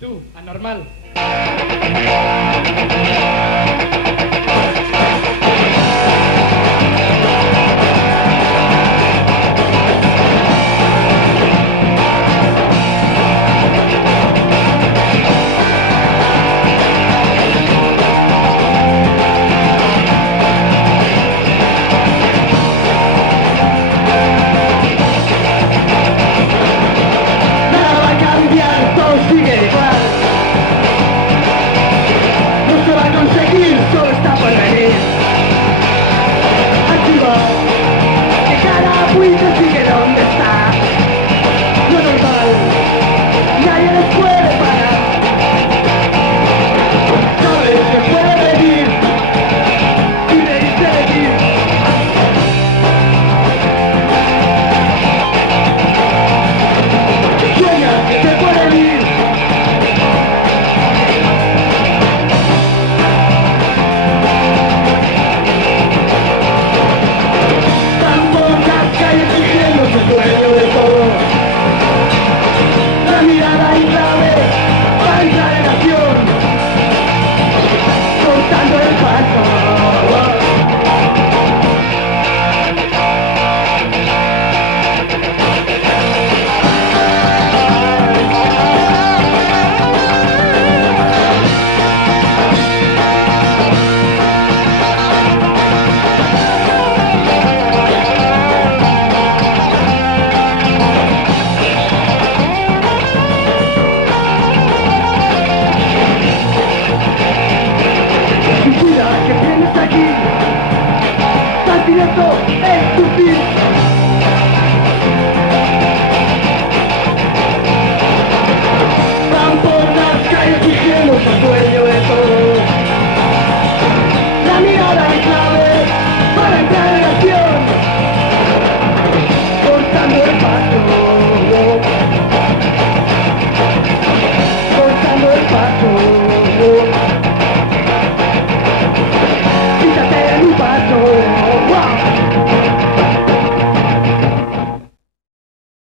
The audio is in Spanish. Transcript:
Tú, anormal. Nada va a cambiar, todo sigue igual. No se va a conseguir, solo está por venir. Activo, que cada buitre sigue donde está. Lo normal, nadie les puede parar. Sabes que puede venir y reírse de ti. Sueñas que te pueden ir. Tan pocas calles fingiendo su sueño de todo. La mirada